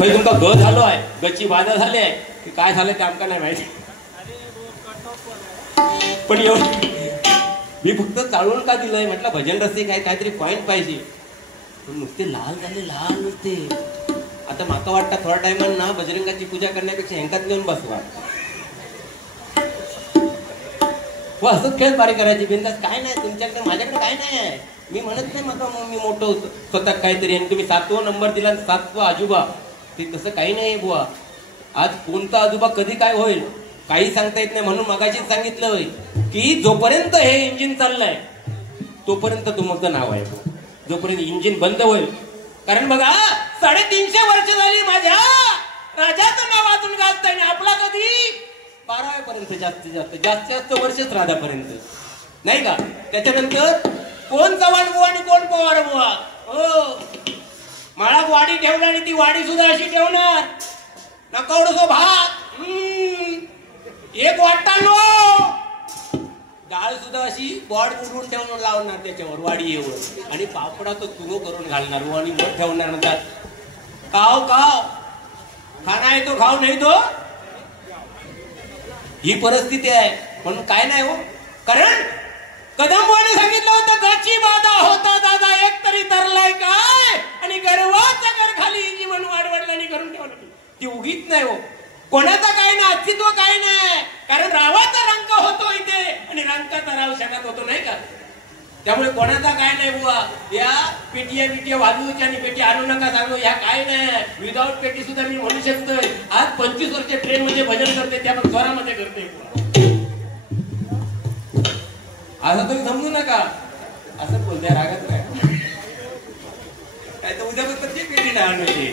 म्हणजे तुमका ग झालो आहे, गची बाधा झाली आहे की काय झालं ते आमका नाही माहिती. पण एवढं मी फक्त चालवून का दिलंय म्हटलं भजन रस्ते काय काहीतरी पॉइंट पाहिजे. पण नुसते लाल झाले, लाल नुसते. आता माका वाटतं थोड्या टायमान ना बजरंगाची पूजा करण्यापेक्षा हेंकात घेऊन बसवा. हो असंच खेळ पारी करायची बिंदास. काय नाही तुमच्याकडे, माझ्याकडे काय नाही आहे. मी म्हणत नाही मग मी मोठं होतो स्वतः काहीतरी. आणि तुम्ही 7वा नंबर दिला, 7वा आजोबा, ते तसं काही नाही बुवा. आज कोणता आजोबा कधी काय होईल काही सांगता येत नाही. म्हणून मगाशीच सांगितलं होय की जोपर्यंत हे इंजिन चाललंय तोपर्यंत तुमचं नाव आहे. जोपर्यंत इंजिन बंद होईल, कारण बघा 350 वर्ष झाली माझ्या राजाचं नाव अजून गाजताय ना. आपला कधी 12व्या पर्यंत जास्तीत जास्त वर्षच राधापर्यंत नाही का. त्याच्यानंतर कोण चव्हाण बुवा आणि कोण पवार बुवा. हो माळा वाडी ठेवला आणि ती वाडी सुद्धा अशी ठेवणार. नकवडसो भात एक वाटाणो, डाळ सुद्धा अशी बॉड बुडवून ठेवून लावणार त्याच्यावर वाडीवर. आणि पापडा तो तुरो करून घालणार आणि मग ठेवणार. नंतर खाव खाव खाना आहे तो खाव नाही तो. ही परिस्थिती आहे. म्हणून काय नाही हो, कारण कदंबाने सांगितलं होतं गची बाधा होता दादा एक तरी तरलाय काय. आणि गर्वाचा घर खाली जीवन वाढवडल्याने करून ठेवलं. ती उगीच नाही हो, कोणाचा काय ना अस्तित्व काय नाही. कारण रावाचा रंग होतो इथे आणि रंगाचा राव शकात होतो नाही का. त्यामुळे कोणाचा काय नाही बुवा. या पेटिया वाजवूच्या आणि पेटी आणू नका सांगू, ह्या काय नाही. विदाऊट पेटी सुद्धा मी म्हणू शकतोय. आज 25 वर्ष ट्रेन मध्ये भजन करते, त्या पण स्वरामध्ये करते बुवा. असं तुम्ही समजू नका. असं बोलत्या रागात काय तर उद्यापासून पेटी नाही आणण्याची.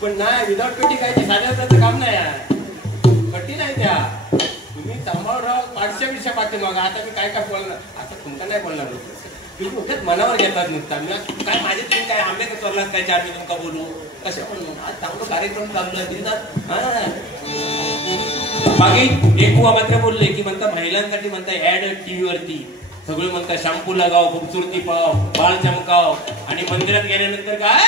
पण नाही विदाऊट पेटी काय साध्या काम नाही कठी नाही. त्या तुम्ही सांभाळून राहा. 500 पाठते मग. आता मी काय बोलणार, आता तुमचा नाही बोलणार. तुम्ही उद्याच मनावर घेतात नुसता. काय माझे तुम्ही काय आंबे का चोरलाच काय 4 मी तुमका बोलू कशा. पण आज चांगलं कार्यक्रम चालू आहे दिवसात. मागे एक बुवा मात्र बोलले की म्हणता महिलांसाठी म्हणता ऍड टीव्हीवरती सगळे म्हणता शॅम्पू लगाव, खूबसूरती पाव, बाळ चमकाव. आणि मंदिरात गेल्यानंतर काय,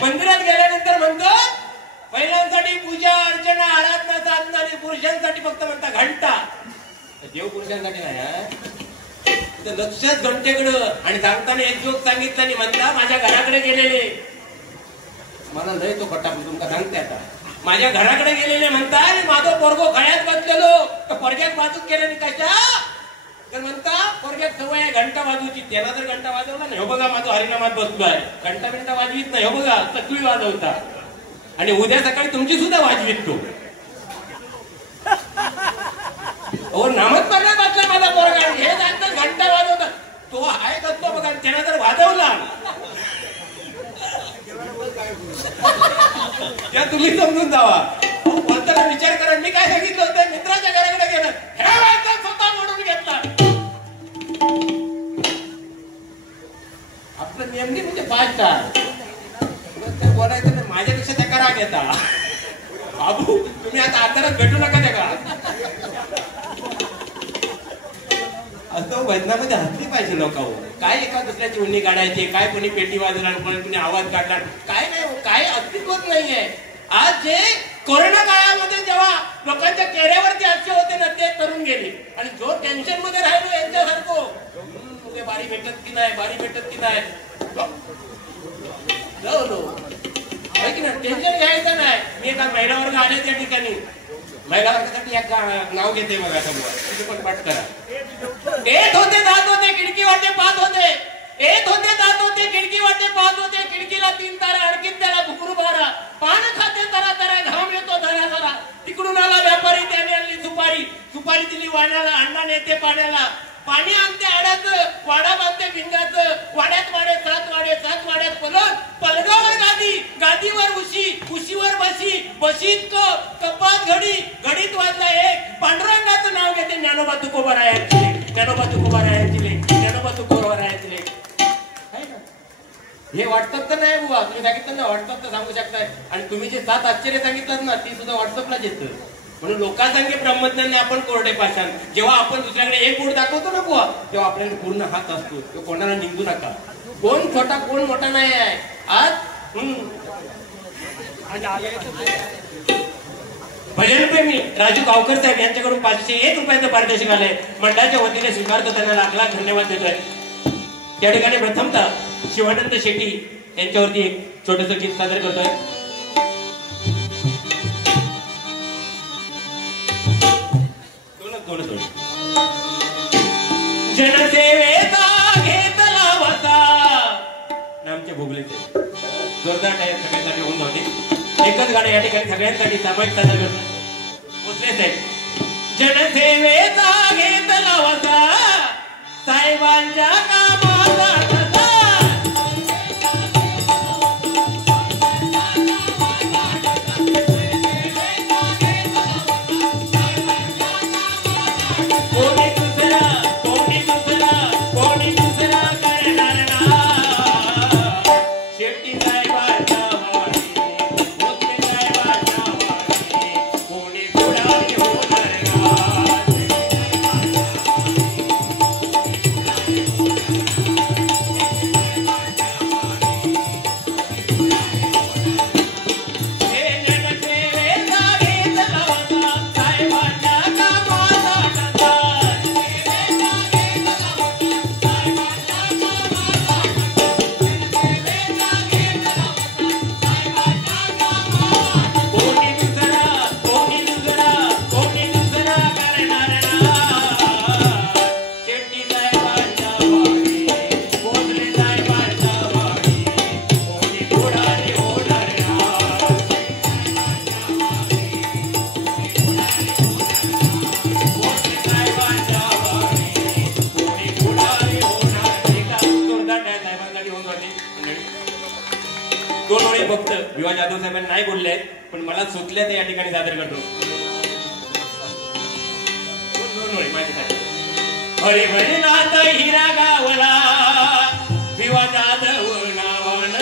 मंदिरात गेल्यानंतर म्हणतात महिलांसाठी पूजा अर्चना आराधना साधना आणि पुरुषांसाठी फक्त म्हणता घंटा. देव पुरुषांसाठी नाही लक्षच घंटेकडं. आणि सांगताना एक जोक सांगितला आणि म्हणता माझ्या घराकडे गेलेले, मला लय तो फटाफट तुमका सांगते आता. माझ्या घराकडे गेलेले म्हणतात माझं पोरगो खळ्यात बसलेलो तर पोरग्यात बाजूक केल्याने कशा तर म्हणता पोरग्यात सवय आहे घंटा वाजवची. त्याला जर घंटा वाजवला ना, हे बघा माझं हरिनामात बसलो आहे, घंटा बिंटा वाजवीत नाही, हे बघा चकली वाजवता. आणि उद्या सकाळी तुमची सुद्धा वाजवीत तो. नामच पडला बसला माझा पोरगा, हे जाणतात घंटा वाजवतात. तो आहे करतो बघा, त्याला जर वाजवला त्या तुम्ही समजून जावा. बोलताना विचार करा. मी काय सांगितलं होतं, मित्राच्या घराकडे गेलं, हे वाजता स्वतः म्हणून घेतला. आपलं नेमकी म्हणजे 5 स्टार बोलायचं नाही. माझ्यापेक्षा त्या करा घेता बाबू. तुम्ही आता अंतरात भेटू नका त्या का. असं वैद्यनामध्ये हसली पाहिजे लोकांवर. काय एका दुसऱ्याची उन्नी काढायची, काय कोणी पेटी वाजवला, कोणी आवाज काढला, काय नाही, काय अस्तित्वच नाहीये. आज जे कोरोना काळामध्ये जेव्हा लोकांच्या चेहऱ्यावरती हास्य होते ना, ते तरुण गेले. आणि जो टेन्शन मध्ये राहिलो यांच्यासारखं, उद्या बारी भेटत की नाही, बारी भेटत की नाही, की ना टेन्शन घ्यायचं नाही. मी एका महिला वर्ग आले त्या ठिकाणी, महिला वर्गासाठी एक नाव घेते बघा समोर, तिथे पण पाठ करा. येत होते जात होते खिडकी वाटे पाहत होते, येत होते जात होते खिडकी वाटे पाहत होते. खिडकीला 3 तारा, आणखीन त्याला भुकरू बारा, पान खाते तरा तरा, घाम येतो धरा धरा. तिकडून आला व्यापारी, त्याने आणली सुपारी, सुपारी दिली वाण्याला, अण्णा नेते पाण्याला. पाणी आणते आड्याचं, वाडा बांधते भिंगाचं, वाड्यात वाडे 7 वाडे, 7 वाड्यात पलंग, पलंगावर गादी, गादीवर उशी, उशीवर बशी, बशीत कपात घडी, घडीत वाजला एक. पांडुरंगाचं नाव घेते ज्ञानोबा तुकोबारायांची लेक, ज्ञानोबा तुकोबारायांची लेक, ज्ञानोबा तुकोबारायांची लेक. हे व्हॉट्सअप तर नाही बुवा, तुम्ही सांगितलं ना व्हॉट्सअप तर सांगू शकताय. आणि तुम्ही जे 7 आश्चर्य सांगितलं ना, ती सुद्धा व्हॉट्सअपलाच येतं. म्हणून लोकांसारखे ब्रह्मज्ञानी आपण कोरडे पाषाण. जेव्हा आपण दुसऱ्याकडे एक बोट दाखवतो ना बुवा, तेव्हा आपल्याला पूर्ण हात असतो. तो कोणाला निंदू नका. कोण छोटा कोण मोठा नाही आहे. आज भजनप्रेमी राजू गावकर साहेब यांच्याकडून 501 रुपयाचं पारितोषिक आलंय. मंडळाच्या वतीने स्वीकारतो, त्यांना लाख लाख धन्यवाद देतोय. या ठिकाणी प्रथमतः शिवानंद शेट्टी यांच्यावरती एक छोटस गीत सादर करतोय. जनसेवेचा घेतला वसा नामचे भोगलेचे जोरदार टायर सगळ्यांसाठी होऊन जाते. एकच गाणं या ठिकाणी सगळ्यांसाठी सामायिक सादर करतो. पोचलेच आहे. जनसेवेचा घेतला वसा साहेबांच्या कामाचा तसा कोणी दुसरा करणार ना. शेट्टी साहेबांच्या वाणी भोसले साहेबांच्या वाणी कोणी पुढारी होणार ना. दोन ओळी फक्त विवा जाधव साहेबांनी नाही बोलले पण मला सुचल्या ते या ठिकाणी सादर करतो. दोन ओळी माझ्यासाठी. हरी भजनात हिरा गावला विवा जाधव नावान.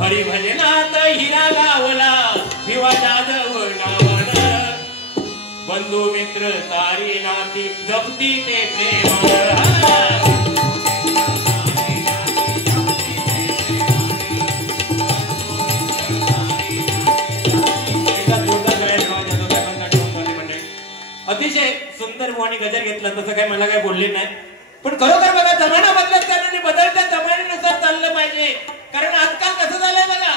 हरी भजनात हिरा गावला विवा जाधव नावान. बंधू मित्र तारी नाती जपती ते प्रेम. अतिशय सुंदर आणि गजर घेतला तसं काही मला काही बोलले नाही पण खरोखर बघा जमाना बदलत चालला बदलत्या जमान्यानुसार चाललं पाहिजे. कारण आजकाल कसं झालंय बघा.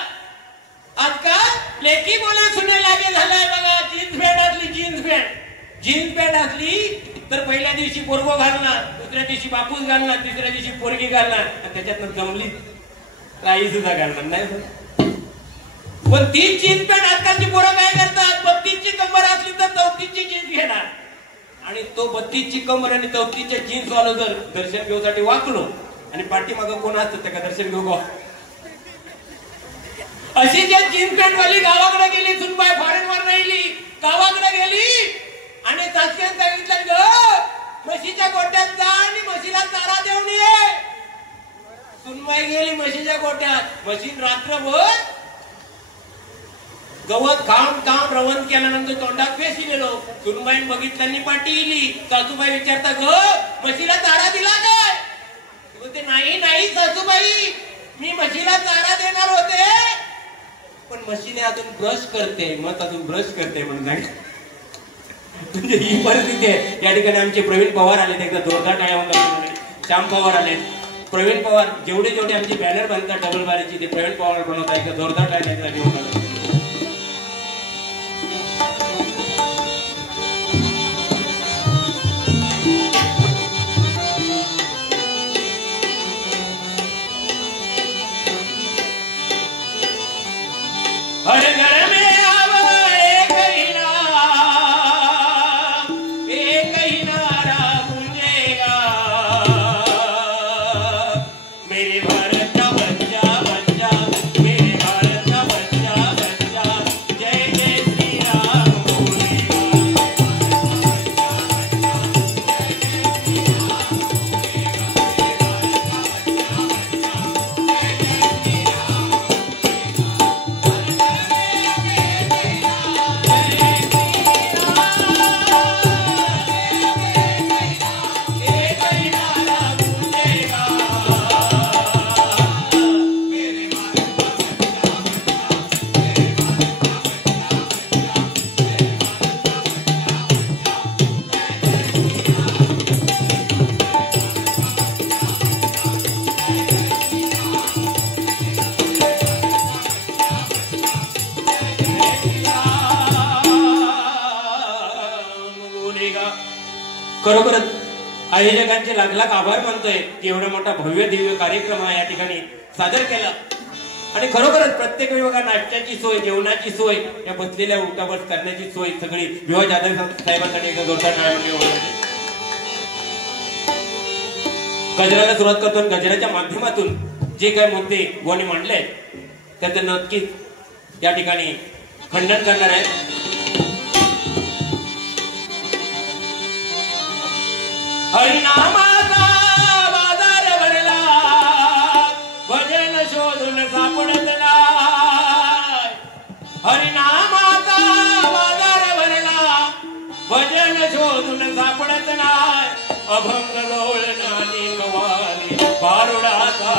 आजकाल लेकी बोले सुने लागे झालाय बघा. जीन्स पॅन्ट असली जीन्स पॅन्ट असली तर पहिल्या दिवशी पोरगो घालणार, दुसऱ्या दिवशी बापूस घालणार, तिसऱ्या दिवशी पोरगी घालणार आणि त्याच्यातनं जमली राई सुद्धा घालणार नाही. पण ती जीन्स पॅन्ट आजकालची पोरं काय करतात 32ची कंबर असली तर 34ची जीन्स घेणार आणि तो 32ची कंबर आणि 34च्या जीन्स वाला जर दर्शन घेऊसाठी वाकलो आणि पाठीमागं कोण असतं त्या दर्शन घेऊ गो. अशी ज्या जीन्स पॅन्ट वाली गावाकडे गेली सुनबाई फॉरेनवर राहिली गावाकडे गेली आणि तासक्यात सांगितलं ग म्हशीच्या गोट्यात जा आणि म्हशीला चारा देऊन ये. सुनबाई गेली म्हशीच्या गोट्यात. म्हशीन रात्रभर गवत काम रवण केल्यानंतर तोंडात पेशिलेलो. सुनबाईन बघितल्यानी पाठी इली. सासूबाई विचारता ग म्हशीला चारा दिला काय. ते नाही सासूबाई मी म्हशीला चारा देणार होते पण म्हशीने अजून ब्रश करते मग अजून ब्रश करते म्हणून म्हणजे ही परिस्थिती आहे. या ठिकाणी आमचे प्रवीण पवार आले एकदा जोरदार टाळ्या होऊन. श्याम पवार आले. प्रवीण पवार जेवढे आमचे बॅनर बनतात डबल बारीची ते प्रवीण पवार बनवतात. एकदा जोरदार टाळ्या होऊन. हर घर में आवा एक ही नारा गूंजेगा मेरे भारत का बच्चा मेरे भारत का बच्चा खरोखरच आयोजकांचे लाख लाख आभार मानतोय की एवढा मोठा भव्य दिव्य कार्यक्रम या ठिकाणी सादर केला. आणि खरोखरच प्रत्येक वेळी बघा नाश्त्याची सोय, जेवणाची सोय, या बसलेल्या उठाबस करण्याची सोय सगळी विवा जाधव साहेबांसाठी एकदा जोरदार टाळ्या. गजराला सुरुवात करतो आणि गजराच्या माध्यमातून जे काही मुद्दे गोवानी मांडले त्याचं नक्कीच या ठिकाणी खंडन करणार आहे. हरिनामाचा बाजार भरला, भजन शोधून सापडत नाही. हरिनामाचा बाजार भरला, भजन शोधून सापडत नाही. अभंग गवळणाने कवाली बारुडाचा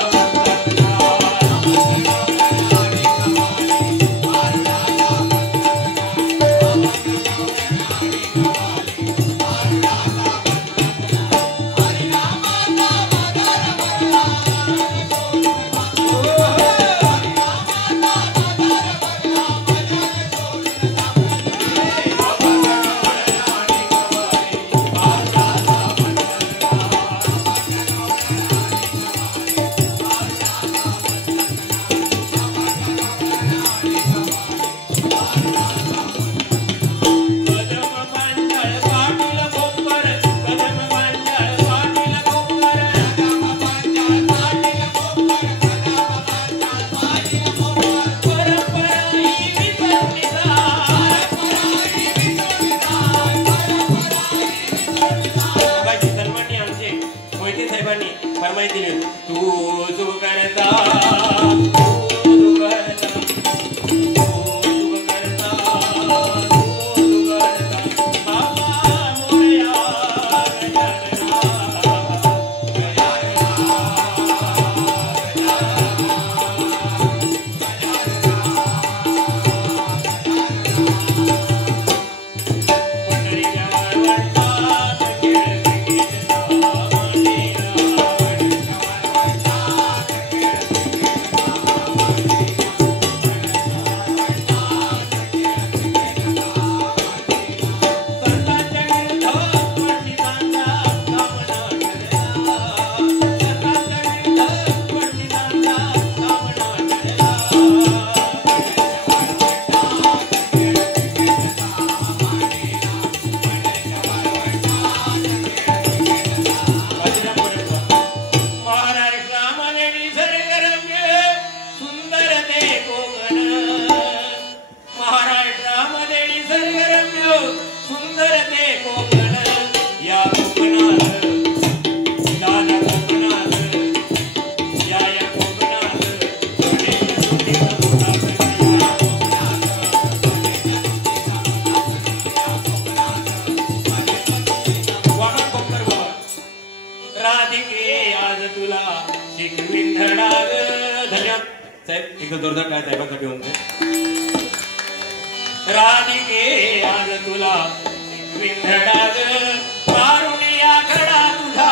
राधिके आज तुला विंधडाग मारुनिया खडा तुझा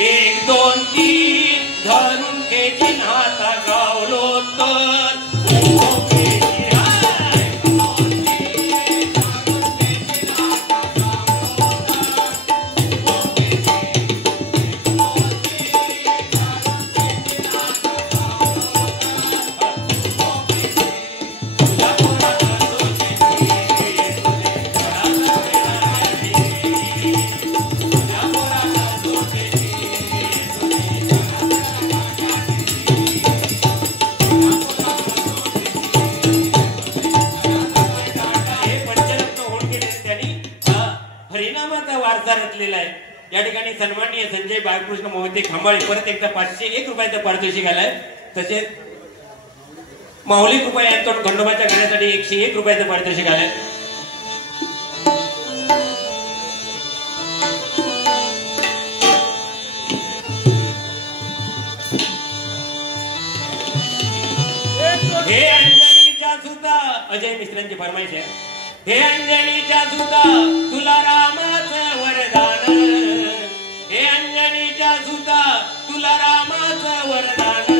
एक दोन तीन धरून घ्यायची नाता गावलो तर इनामाचा वारसा रचलेला आहे. या ठिकाणी सन्माननीय संजय बाळकृष्ण मोहिते खांबाळे परत एकदा 501 रुपयाचं पारितोषिक आलंय. तसेच माऊली कृपा यांच्याकडून खंडोबाच्या गाण्यासाठी 101 रुपयाचं पारितोषिक आलंय. हे अंजनीच्या सुद्धा अजय मिश्रांची फरमाईश आहे. हे अंजनीच्या सुद्धा तुला रामाचं वरदान. हे अंजनीच्या सुद्धा तुला रामाचं वरदान.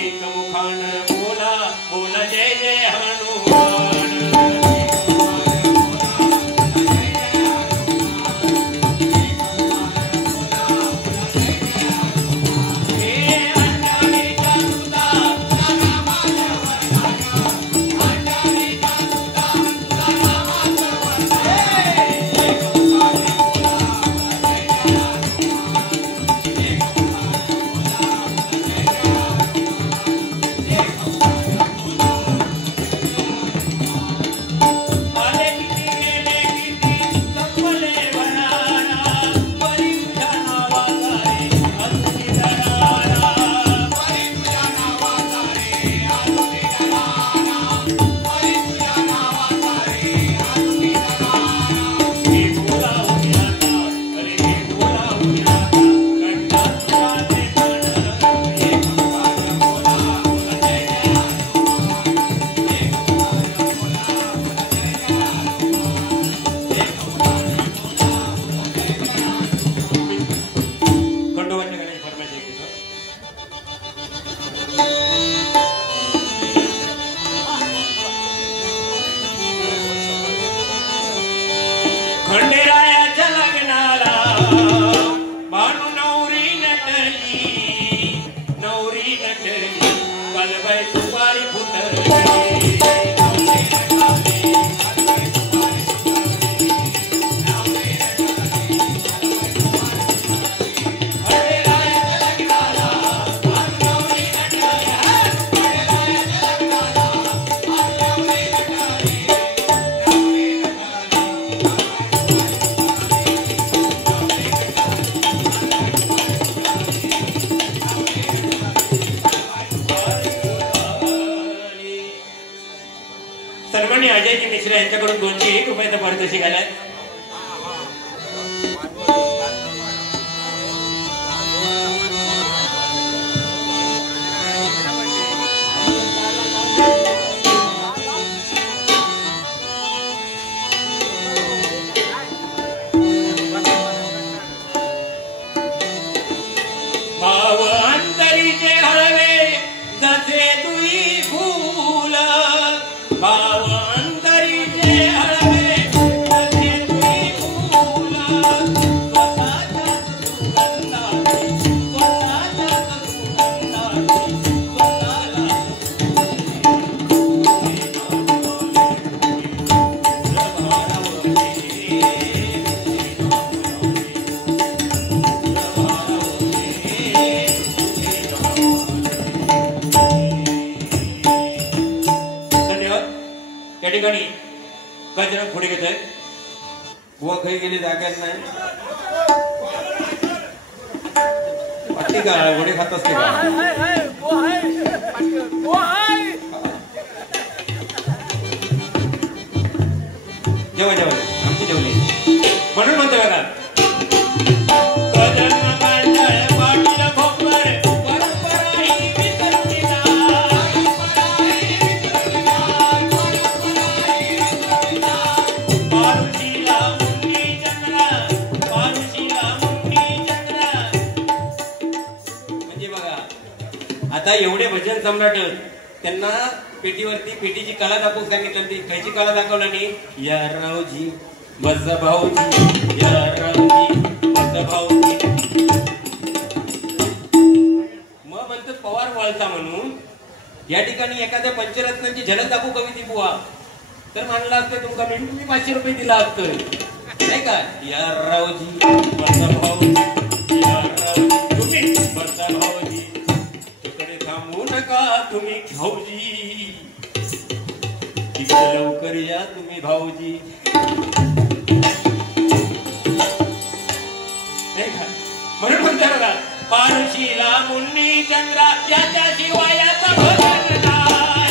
एक मुखान बोला बोला जय जय हनुमान. खंडेरायाच्या लग्नाला भानू नवरी नटली कालबाई सुपारी फुटली. सन्माननीय अजयजी मिश्रा यांच्याकडून 201 रुपयाचं पारितोषिक आलंय. भाव अंतरीचे हळवे जसे दुई फूल. भाव अंतरीचे हळवे जसे दुई फूल. स्वतःच्याच सुगंधाची स्वतःलाच या ठिकाणी गजरा पुढे घेत आहे. बुवा काही गेली जाग्यात नाही. वाटते का वडे खात असते का? जेव्हा जेव्हा आमची जेवली म्हणून म्हणतो बघा. आता एवढे भजन सम्राट त्यांना पेटीवरती पेटीची कला दाखवून सांगितलं. ती कायची कला दाखवला नाही. या रावजी बस भाऊजी या रावजी बस भाऊजी. मग म्हणतो पवार वळता म्हणून या ठिकाणी एखाद्या पंचरत्नांची झलक दाखवू कवी ती बुवा तर म्हणला असते तुमका मी 500 रुपये दिला असतं नाही का. या रावजी बस भाऊजी या रावजी तुम्ही बस भाऊजी थांबू नका तुम्ही भाऊजी. लवकर या तुम्ही भाऊजी. पुढे बघा. पारशीला मुन्नी चंद्रा याच्या शिवायाचा भजन नाय.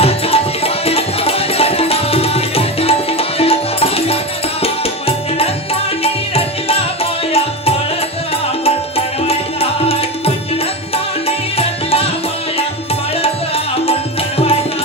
पंचरत्नांनी रचला माया कळस आपण चढवायचा. पंचरत्नांनी रचला माया कळस आपण चढवायचा.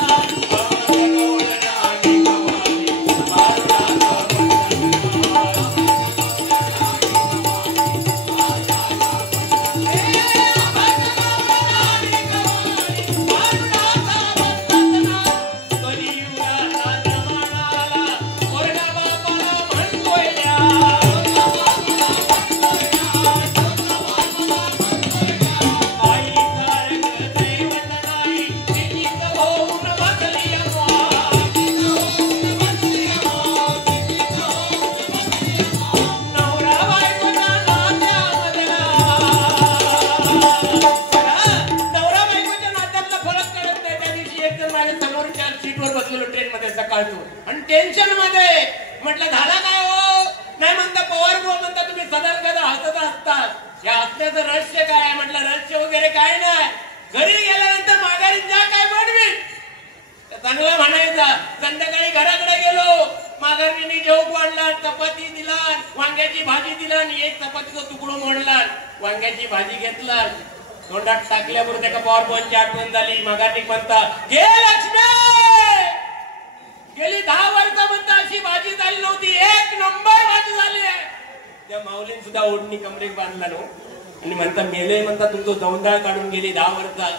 आणि टेन्शन मध्ये म्हटलं झाला काय हो. नाही म्हणता पवार बुवा म्हणता तुम्ही सदन कदा हसत असतात. या हसण्याचं रहस्य काय. म्हटलं रहस्य वगैरे काय नाही. घरी गेल्यानंतर माघारी जा काय बनवीत चांगला म्हणायचा. संध्याकाळी घराकडे गेलो. माघारीने जेवू आणला. चपाती दिला. वांग्याची भाजी दिला. आणि एक चपातीचा तुकडो मोडला. वांग्याची भाजी घेतला. तोंडात टाकल्याबरोबर त्याला पॉवर पॉईंटची आठवण झाली. माघारी म्हणता घे लक्ष्मी. गेली 10 वर्ष म्हणता अशी भाजी झाली नव्हती. 1 नंबर भाजी झाली आहे. त्या माऊलीन सुद्धा ओढणी कमरेक बांधला नो. आणि म्हणता मेले म्हणता तुमचं दौंडाळ काढून गेली 10 वर्षात.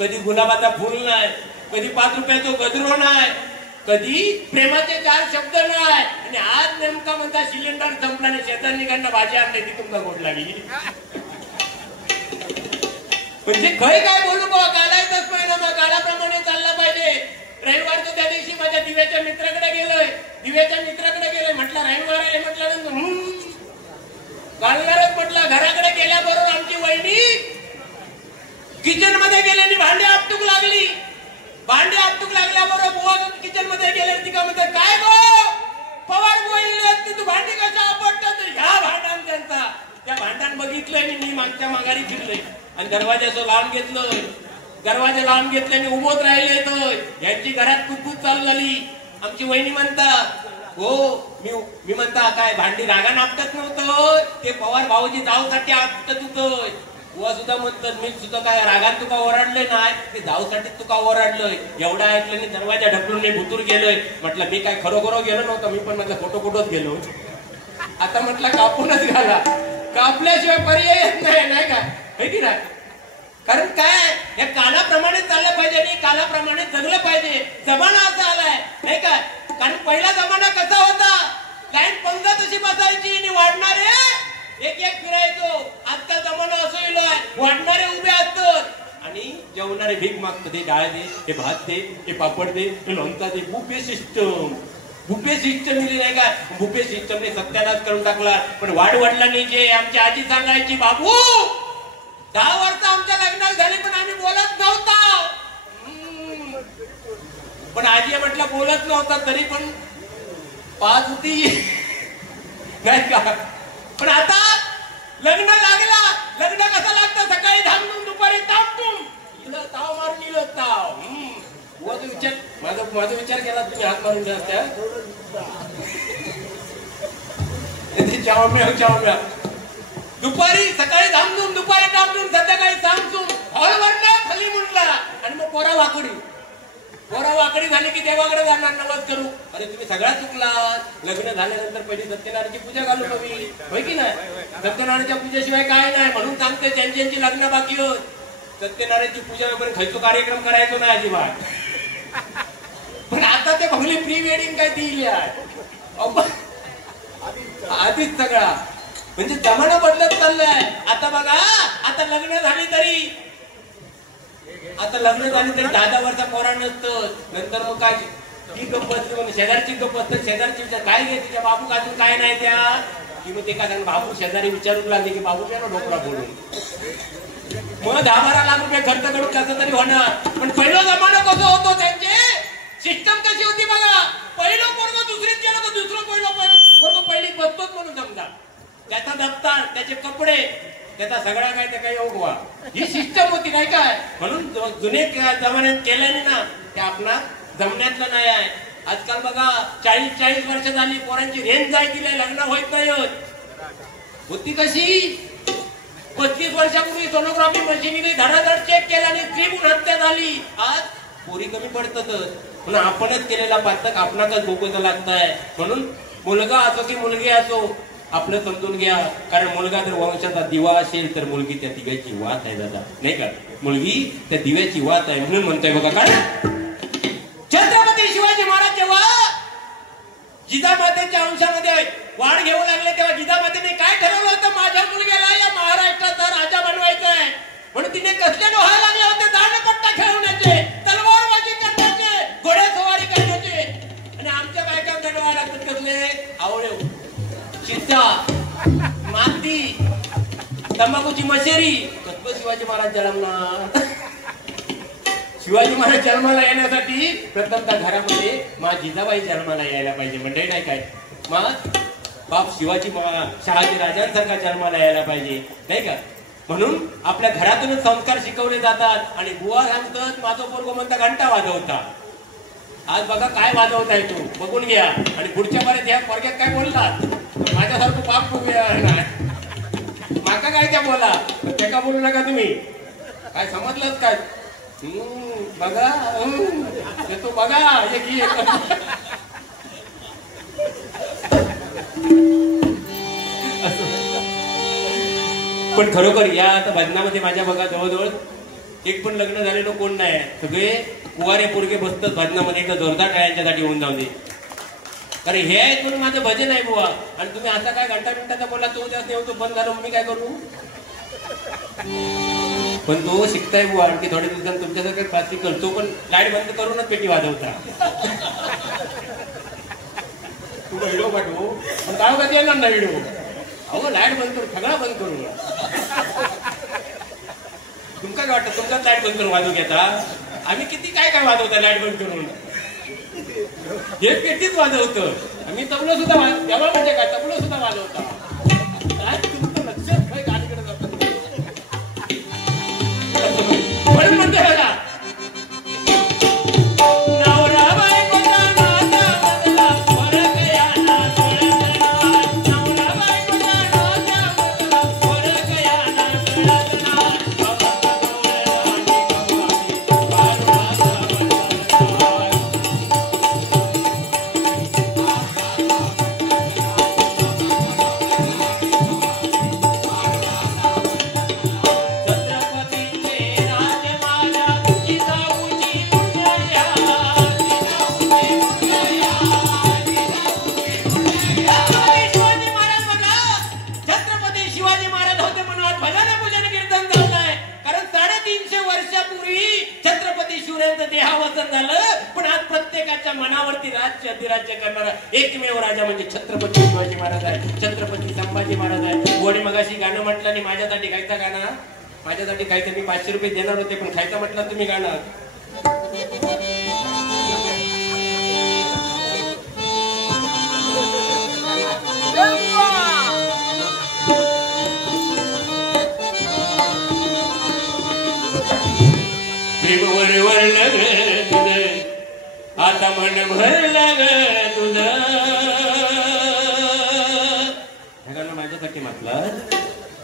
कधी गुलाबाचा फुल नाही. कधी 5 रुपयाचं गजरो नाही. कधी प्रेमाचे 4 शब्द नाही. आणि आज नेमका म्हणता सिलेंडर संपल्याने शेतांनी भाजी आणली ती तुमचा गोड लागली. म्हणजे खय काय बोलू बा. कालायचंच पाहिजे मग कालाप्रमाणे चालला पाहिजे. रविवारचं त्या दिवशी माझ्या दिव्याच्या मित्राकडे गेलोय. म्हटलं रविवार आहे म्हटलं घालणारच म्हटलं. घराकडे गेल्याबरोबर आमची वहिनी किचन मध्ये गेल्याने भांडी आपटूक लागली. लागल्याबरोबर बुवा किचन मध्ये गेले. ती का म्हणतात काय गो पवार बोलले तू भांडी कशा आपटत. ह्या भांडण त्यांचा. त्या भांडण बघितलंय आणि मी मागच्या माघारी फिरलोय. आणि दरवाजाचं लावून घेतलं. दरवाजा लावून घेतल्याने उभोच राहिले. तर यांची घरात कुतकुत चालू झाली. आमची वहिनी म्हणता हो मी म्हणता काय भांडी रागाने आपटत नव्हतं. ते पवार भाऊजी जाऊसाठी आपटत होतं. बुवा सुद्धा म्हणतात मी सुद्धा काय रागात तुका ओरडले नाही. ते जाऊसाठी तुका ओरडलोय. एवढा ऐकल्याने दरवाजा ढकलून मी भुतूर गेलोय. म्हटलं मी काय खरोखर गेलो नव्हतं. मी पण म्हटलं फोटोच गेलो. आता म्हटलं कापूनच घाला. कापल्याशिवाय पर्याय येत नाही का हे की नाही. कारण काय या कालाप्रमाणे चाललं पाहिजे आणि कालाप्रमाणे जगलं पाहिजे. जमाना असा आलाय नाही का. कारण पहिला जमाना कसा होता. लाईन पंगत अशी बसायची आणि वाढणारे एक फिरायचो. आजचा जमाना असं येलोय वाढणारे उभे असतात आणि जेवणारे भीक मागतात. हे डाळ दे, हे भात दे, हे पापड दे, हे लोणचा दे. बुफे सिस्टम दिली नाही का. बुफे सिस्टमने सत्यानाश करून टाकला. पण वाढवडिलांनी जे आमची आजी सांगायची बाबू 10 वर्ष आमच्या लग्नात झाली पण आम्ही बोलत नव्हता. पण आजी म्हटलं बोलत नव्हता तरी पण 5 होती नाही का. पण आता लग्न लागला. लग्न कसं लागतं. सकाळी धामधूम दुपारी तामतूम. इकडं ताव मारून इलं ताव. विचार माझा विचार केला तुम्ही हात मारून द्या. चावम्या दुपारी सकाळी धामधूम दुपारी तामधूम संध्याकाळी सामसूम. हळवरला खाली मुंडला. आणि मग पोरा वाकडी झाली की देवाकडे जाणार नवस करू. अरे तुम्ही सगळा चुकला. लग्न झाल्यानंतर पहिली सत्यनारायणची पूजा घालू हवी होय की नाही. सत्यनारायणच्या पूजेशिवाय काय नाही. म्हणून सांगते ज्यांची लग्न बाकी होत सत्यनारायणची पूजा वगैरे खायचो कार्यक्रम करायचो नाही अजिबात. पण आता ते बघली प्री वेडिंग काय दिली आधीच सगळा. म्हणजे जमाना बदलत चाललाय. आता बघा आता लग्न झाली तरी 10 वर्ष पोरा नसतं. नंतर मग काय ही गप्प असते म्हणून शेजारची गप्प असतं. शेजारची विचार काय घे तिच्या बाबू अजून काय नाही त्या की मग ते काय बाबू शेजारी विचारू लागले की बाबू काय ना ढोकळा बोलून मग 10-12 लाख रुपये खर्च करून कसं तरी होणार. पण पहिला जमाना कसं होतो त्यांचे सिस्टम कशी होती बघा. पहिलं पोरग दुसरीत गेलं तर दुसरं पोरग पहिलीत बसतोच म्हणून समजा. त्याचा दप्तर त्याचे कपडे त्याचा सगळा काय त्या काही योग व्हा, ही सिस्टम होती नाही काय. म्हणून जुने जमान्यात केल्याने ना ते आपला जमण्यातलं नाही आहे. आजकाल बघा 40-40 वर्ष झाली पोरांची रेंज जाय दिली, लग्न होत नाही. होती कशी 35 वर्षापूर्वी सोनोग्राफी मशीनीने धडाधड चेक केल्याने त्रिगुण हत्या झाली. आज पोरी कमी पडतात म्हणून आपणच केलेला पातक आपणाकच भोगायचं लागतंय. म्हणून मुलगा असो की मुलगी असो आपलं समजून घ्या. कारण मुलगा जर वंशाचा दिवा असेल तर मुलगी त्या दिव्याची वात आहे दादा, नाही का. मुलगी त्या दिव्याची वात आहे. म्हणून म्हणतोय बघा काय, छत्रपती शिवाजी महाराज जेव्हा जिजामातेच्या अंशामध्ये वाढ घेऊ लागले तेव्हा जिजामातेने काय ठरवलं होतं, माझ्या मुलग्याला या महाराष्ट्राचा राजा बनवायचा आहे. म्हणून तिने कसले डोहाळे लागले होते, दांडपट्टा खेळवण्याचे, तलवारबाजी करण्याचे, घोडेस्वारी करण्याचे. आणि आमच्या बायकांच्या डोहाळे लागतात कसले, आवळे, चित्ता, माती, तंबाखूची मशेरी. कसं शिवाजी महाराज जन्मला. शिवाजी महाराज जन्माला येण्यासाठी प्रथमतः घरामध्ये मा जिजाबाई जन्माला यायला पाहिजे. मंडळी नाही काय, मग बाप शिवाजी शहाजी राजांसारखा जन्माला यायला पाहिजे, नाही का. म्हणून आपल्या घरातूनच संस्कार शिकवले जातात. आणि बुवा सांगतात माझं पोरगं म्हणता घंटा वाजवता. आज बघा काय वाजवताय तू, बघून घ्या. आणि पुढच्या पर्यंत या पोरग्यात काय बोलतात, माझ्यासारखं बाप खूप माका काय त्या बोला, ते का बोलू नका तुम्ही. काय समजलं काय, बघा तो बघा एक पण खरोखर या आता भजनामध्ये माझ्या बघा जवळजवळ एक पण लग्न झालेलं कोण नाही. सगळे कुवारे पोरगे बसतात भजनामध्ये. एकदा जोरदार टाळ्यांच्यासाठी होऊन जाऊ दे. कारण हे आहे म्हणून माझं भजन आहे बुवा. आणि तुम्ही आता काय घंटा मिनिटाचा बोला, तो जास्त येऊ तो बंद झाला, मी काय करू. पण तो शिकताय बुवा. आणखी थोड्या दिवसांनी तुमच्यासारखे प्लास्टिक करतो, पण लाईट बंद करूनच पेटी वाजवता. तुला व्हिडिओ पाठवू पण काय कधी येणार ना व्हिडिओ. अहो लाईट बंद करू, सगळा बंद करू. तुमका काय वाटतं तुमचाच लाईट बंद करून वाजवू घेता. आम्ही किती काय काय वाजवता लाईट बंद करून. हे पेटीच वाजवतो आम्ही. तबलं सुद्धा तेव्हा म्हणजे काय, तबलं सुद्धा वाजवता. काय तुमचं लक्षात काय गाडीकडे जातात म्हणून म्हणते बघा, मनावरती राज्य अधिराज्य करणारा एकमेव राजा म्हणजे छत्रपती शिवाजी महाराज आहे. छत्रपती संभाजी महाराज आहे. गोडी मगाशी गाणं म्हटलं आणि माझ्यासाठी खायचं गाणं, माझ्यासाठी खायचं. मी 500 रुपये देणार होते पण खायचं म्हटलं तुम्ही गाणं. प्रेमवर वरलं आता मन भरलं ग तुझं. माझ्यासाठी म्हटलं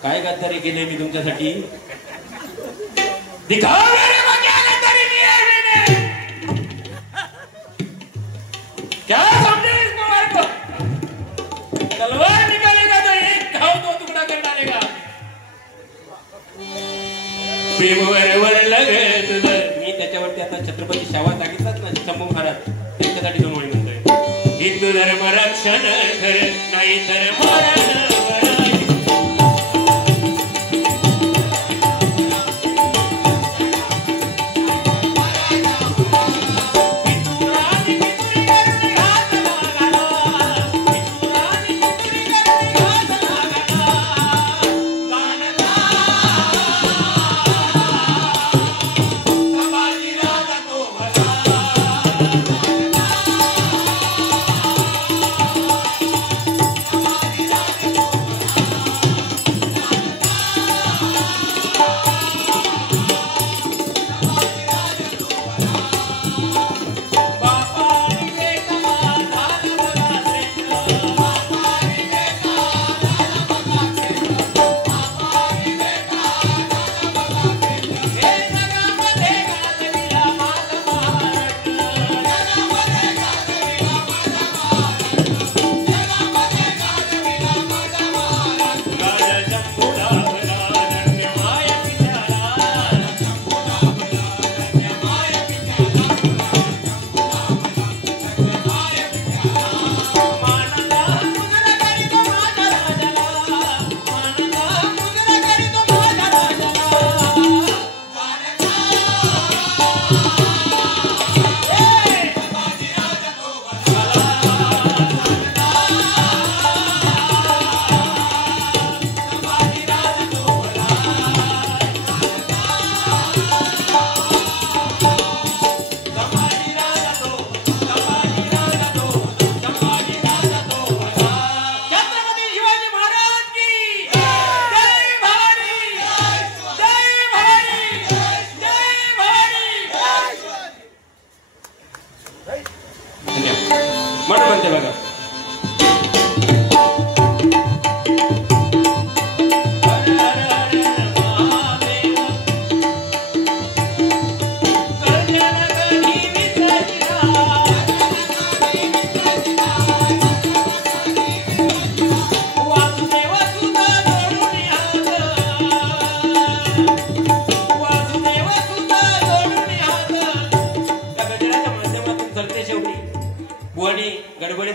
काय गद्दारी केले मी तुमच्यासाठी. तलवार निकालेगा तो एक घाव दो तुकडा कर डालेगा. प्रेमवर वरलं ग तुझं. मी त्याच्यावरती आता छत्रपती शाहू सांगितलं ना, शंभू महाराज त्यांच्यासाठी 2 ओळी म्हणतोय. हिंदू धर्म रक्षण कर नाही तर मरण.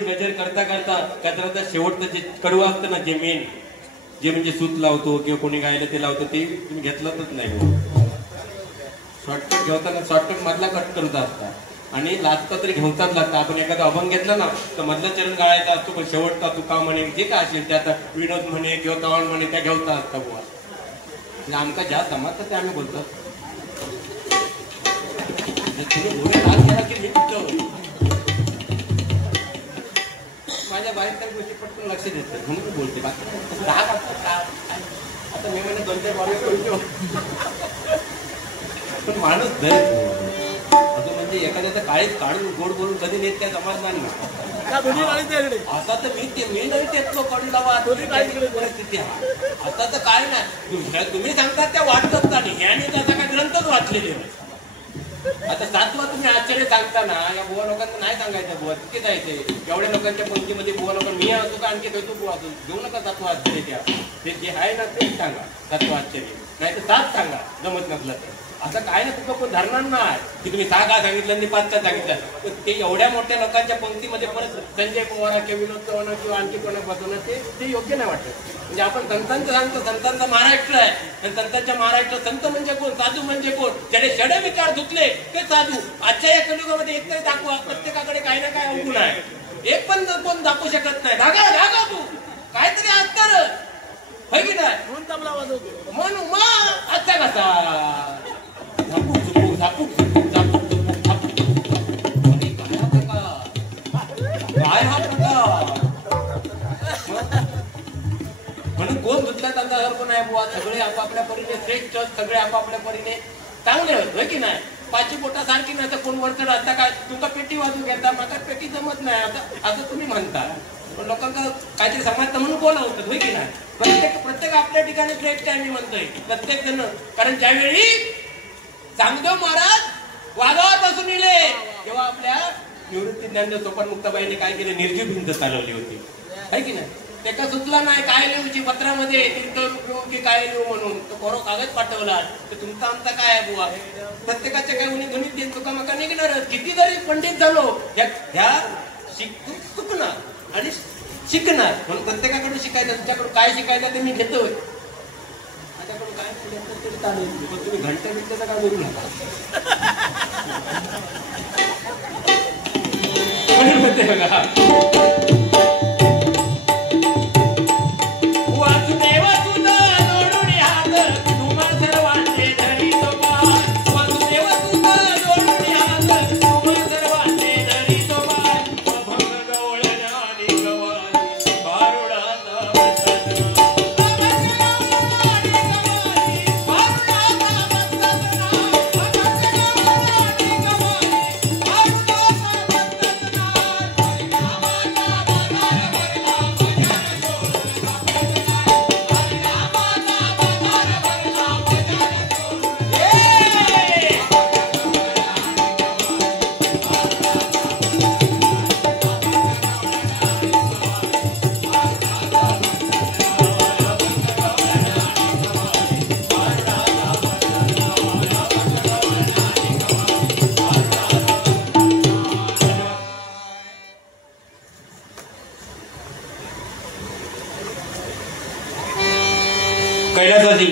गजर करता करता कचराचा शेवटचं जे कडवं असतं ना, जे मेन जे म्हणजे सूत लावतो किंवा कोणी गायला ते लावतो ते तुम्ही घेतलंच नाही. शॉर्टकट घेताना शॉर्टकट मधला कट करत असतात आणि लास्ट तरी घेऊचाच लागतं. आपण एखादा अभंग घेतला ना तर मधला चरण गाळायचा असतो, पण शेवटचा तुका म्हणे जे काय असेल ते आता विनोद म्हणे किंवा चव्हाण म्हणे त्या घेऊचा असता बुवा. म्हणजे आमका ज्या समजतं ते आम्ही बोलतो. माझ्या बाहेर त्या गोष्टी पटकन लक्ष देतात म्हणून मी बोलते. बाकी राग आता मी म्हणजे 2-4 बारे बोलतो पण माणूस असं म्हणजे एखाद्याचं काळीच काढून गोड बोलून कधी नेत त्या समाजमान नाही. आता तर मी नाही त्यातलो कडू लावा परिस्थिती आता तर काय नाही. तुम्ही सांगतात त्या वाचतात आणि ह्याने त्याचा काय ग्रंथच वाचलेले. आता 7वा तुम्ही आश्चर्य सांगताना या बुवा लोकांना नाही सांगायचं. बुवा तिथे जायचंय एवढ्या लोकांच्या पंक्तीमध्ये बुवा लोक मी असतो का आणखी देतो बुवा देऊ नका 7वा आश्चर्य द्या. ते जे आहे ना तेच सांगा 7वा आश्चर्य, नाही तर 7 सांगा जमत नसलं तर. असं काय ना तुमचं कोण धरणार नाही की तुम्ही 6 का सांगितलं आणि 5 का सांगितलं. ते एवढ्या मोठ्या लोकांच्या पंक्तीमध्ये परत संजय पवार किंवा विनोद चव्हाण किंवा आणखी कोणा बसवणं ते योग्य नाही वाटत. म्हणजे आपण संतांचं सांगतो, संतांचा महाराष्ट्र आहे आणि संतांच्या महाराष्ट्र संत म्हणजे कोण, साधू म्हणजे कोण, ज्याने षड विचार धुतले ते साधू. आजच्या या कलियुगामध्ये एक तरी दाखवा, प्रत्येकाकडे काही ना काय अवगुण आहे. एक पण कोण दाखवू शकत नाही. धागा तू काहीतरी असणार होय की नाही म्हणून मग आता कसा काय हा प्रकार. म्हणून कोण धुतला त्यांचा अर्थ नाही बुवा. सगळे आपापल्या परीने श्रेष्ठ, सगळे आपापल्या परीने चांगले होय की नाही. 5 बोटासारखी नाही तर कोण वरचढ आता काय तुमका पेटी वाजू घेता मला पेटी जमत नाही आता असं तुम्ही म्हणता. पण लोकांना काहीतरी समजतं म्हणून बोलावतात होय की नाही. प्रत्येक आपल्या ठिकाणी श्रेष्ठ आहे मी म्हणतोय प्रत्येक जण. कारण ज्यावेळी चांगदेव महाराज वाघावर बसून येले तेव्हा आपल्या निवृत्ती ज्ञानदेव सोपान मुक्ताबाईने काय केले, निर्जीव भिंत चालवली होती आहे की नाही. त्याचा सुचला नाही काय लिहूची पत्रामध्ये लिहू की काय लिहू म्हणून तो कोरो कागद पाठवला. तर तुमचा आमचा काय आहे बुवा. प्रत्येकाच्या काय उन्ही गणित देत तुका मका निघणारच. किती जरी पंडित झालो ह्या चुकणार आणि शिकणार. म्हणून प्रत्येकाकडून शिकायचं. तुमच्याकडून काय शिकायचं ते मी घेतोय. माझ्याकडून काय शिकायचं तरी चालेल पण तुम्ही घंटा मिनिटाचा काय बोलू नका. म्हणते बघा कैलासाची